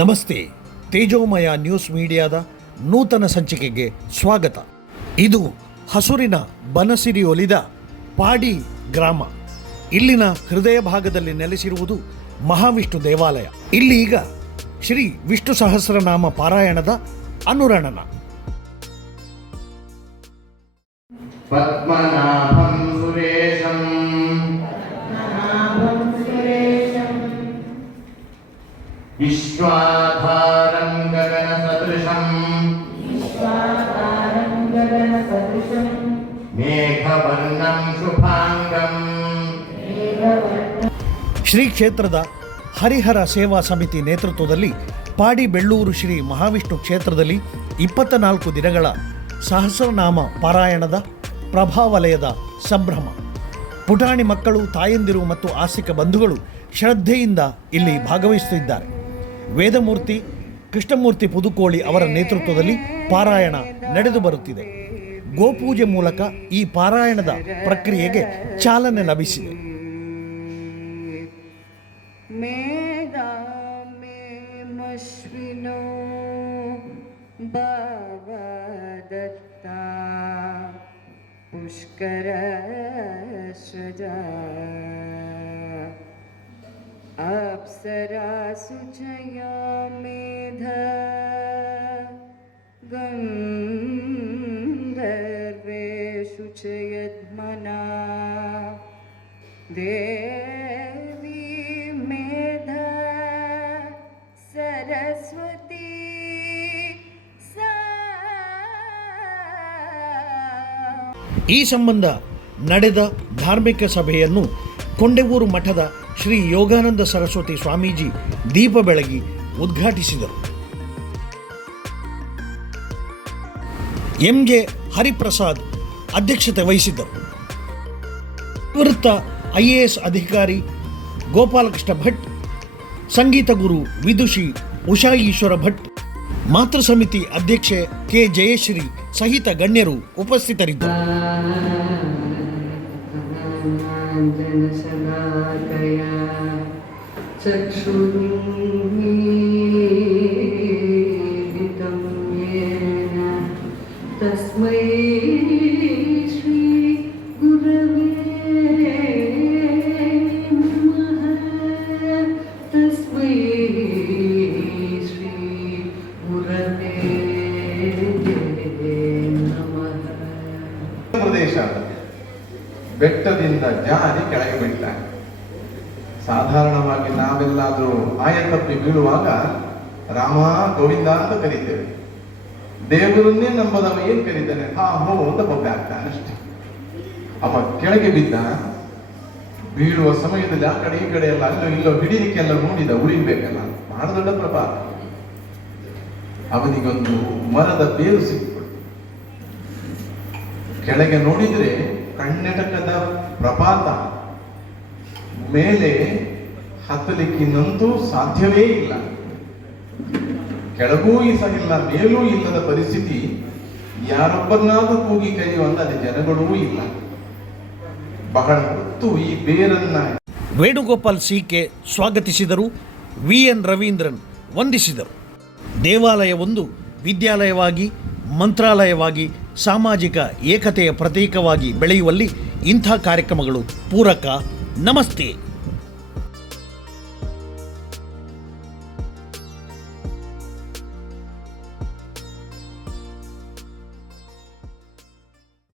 ನಮಸ್ತೆ. ತೇಜೋಮಯ ನ್ಯೂಸ್ ಮೀಡಿಯಾದ ನೂತನ ಸಂಚಿಕೆಗೆ ಸ್ವಾಗತ. ಇದು ಹಸುರಿನ ಬನಸಿರಿ ಒಲಿದ ಪಾಡಿ ಗ್ರಾಮ. ಇಲ್ಲಿನ ಹೃದಯ ಭಾಗದಲ್ಲಿ ನೆಲೆಸಿರುವುದು ಮಹಾವಿಷ್ಣು ದೇವಾಲಯ. ಇಲ್ಲಿ ಈಗ ಶ್ರೀ ವಿಷ್ಣು ಸಹಸ್ರನಾಮ ಪಾರಾಯಣದ ಅನುರಣನ. ಪದ್ಮನಾಭಂ ಸುರೇಶಂ ವಿಶ್ವಾಧಾರಂ ಗಗನ ಸದೃಶಂ ಮೇಘವರ್ಣಂ ಶುಭಾಂಗಂ. ಶ್ರೀ ಕ್ಷೇತ್ರದ ಹರಿಹರ ಸೇವಾ ಸಮಿತಿ ನೇತೃತ್ವದಲ್ಲಿ ಪಾಡಿ ಬೆಳ್ಳೂರು ಶ್ರೀ ಮಹಾವಿಷ್ಣು ಕ್ಷೇತ್ರದಲ್ಲಿ 24 ದಿನಗಳ ಸಹಸ್ರನಾಮ ಪಾರಾಯಣದ ಪ್ರಭಾವಲಯದ ಸಂಭ್ರಮ. ಪುಟಾಣಿ ಮಕ್ಕಳು, ತಾಯಂದಿರು ಮತ್ತು ಆಸ್ತಿಕ ಬಂಧುಗಳು ಶ್ರದ್ಧೆಯಿಂದ ಇಲ್ಲಿ ಭಾಗವಹಿಸುತ್ತಿದ್ದಾರೆ. ವೇದಮೂರ್ತಿ ಕೃಷ್ಣಮೂರ್ತಿ ಪುದುಕೋಳಿ ಅವರ ನೇತೃತ್ವದಲ್ಲಿ ಪಾರಾಯಣ ನಡೆದು ಬರುತ್ತಿದೆ. ಗೋಪೂಜೆ ಮೂಲಕ ಈ ಪಾರಾಯಣದ ಪ್ರಕ್ರಿಯೆಗೆ ಚಾಲನೆ ಲಭಿಸಿದೆ. पुष्कर सजा अप्सरासु छया मेध गन्धर्वेषु च यद्मना देवी मेध सरस्वती. ಈ ಸಂಬಂಧ ನಡೆದ ಧಾರ್ಮಿಕ ಸಭೆಯನ್ನು ಕೊಂಡೆವೂರು ಮಠದ ಶ್ರೀ ಯೋಗಾನಂದ ಸರಸ್ವತಿ ಸ್ವಾಮೀಜಿ ದೀಪ ಬೆಳಗಿ ಉದ್ಘಾಟಿಸಿದರು. ಎಂಜೆ ಹರಿಪ್ರಸಾದ್ ಅಧ್ಯಕ್ಷತೆ ವಹಿಸಿದ್ದರು. ನಿವೃತ್ತ IAS ಅಧಿಕಾರಿ ಗೋಪಾಲಕೃಷ್ಣ ಭಟ್, ಸಂಗೀತ ಗುರು ವಿದುಷಿ ಉಷಾ ಈಶ್ವರ ಭಟ್, ಮಾತೃ ಸಮಿತಿ ಅಧ್ಯಕ್ಷೆ ಕೆ ಜಯಶ್ರೀ ಸಹಿತ ಗಣ್ಯರು ಉಪಸ್ಥಿತರಿದ್ದರು. ಪ್ರದೇಶ ಬೆಟ್ಟದಿಂದ ಜಾರಿ ಕೆಳಗೆ ಬೀಳ್ತಾನೆ. ಸಾಧಾರಣವಾಗಿ ನಾವೆಲ್ಲಾದ್ರೂ ಆಯತಪ್ಪಿ ಬೀಳುವಾಗ ರಾಮ ಗೋವಿಂದ ಅಂತ ಕರೀತೇವೆ. ದೇವರನ್ನೇ ನಂಬದವ ಏನ್ ಕರೀತಾನೆ? ಹಾ ಹೋ ಅಂತ ಬೊಬ್ಬೆ ಆಗ್ತಾನೆ ಅಷ್ಟೇ. ಅವ ಕೆಳಗೆ ಬಿದ್ದ. ಬೀಳುವ ಸಮಯದಲ್ಲಿ ಆ ಕಡೆ ಈ ಕಡೆ ಎಲ್ಲ ಅಲ್ಲೋ ಇಲ್ಲೋ ಹಿಡಿಲಿಕ್ಕೆಲ್ಲ ನೋಡಿದ, ಉಳಿಬೇಕಲ್ಲ, ಬಹಳ ದೊಡ್ಡ ಪ್ರಪಾತ. ಅವನಿಗೊಂದು ಮರದ ಬೇರು ಸಿಕ್ಬಿಡ್ತು. ಕೆಳಗೆ ನೋಡಿದ್ರೆ ಕಣ್ಣೆಟಕದ ಪ್ರಪಾತ. ಮೇಲೆ ಹತ್ತಲಿಕ್ಕಿನ್ನಂತೂ ಸಾಧ್ಯವೇ ಇಲ್ಲ. ಕೆಳಗೂ ಇಲ್ಲ, ಮೇಲೂ ಇಲ್ಲದ ಪರಿಸ್ಥಿತಿ. ಯಾರೊಬ್ಬರನ್ನಾದ್ರೂ ಕೂಗಿ ಕರೆಯುವಂತ ಅಲ್ಲಿ ಜನಗಳೂ ಇಲ್ಲ. ಬಹಳ ಹೊತ್ತು ಈ ಬೇರನ್ನ ವೇಣುಗೋಪಾಲ್ CK ಸ್ವಾಗತಿಸಿದರು. VN ರವೀಂದ್ರನ್ ವಂದಿಸಿದರು. ದೇವಾಲಯ ಒಂದು ವಿದ್ಯಾಲಯವಾಗಿ, ಮಂತ್ರಾಲಯವಾಗಿ, ಸಾಮಾಜಿಕ ಏಕತೆಯ ಪ್ರತೀಕವಾಗಿ ಬೆಳೆಯುವಲ್ಲಿ ಇಂಥ ಕಾರ್ಯಕ್ರಮಗಳು ಪೂರಕ. ನಮಸ್ತೆ.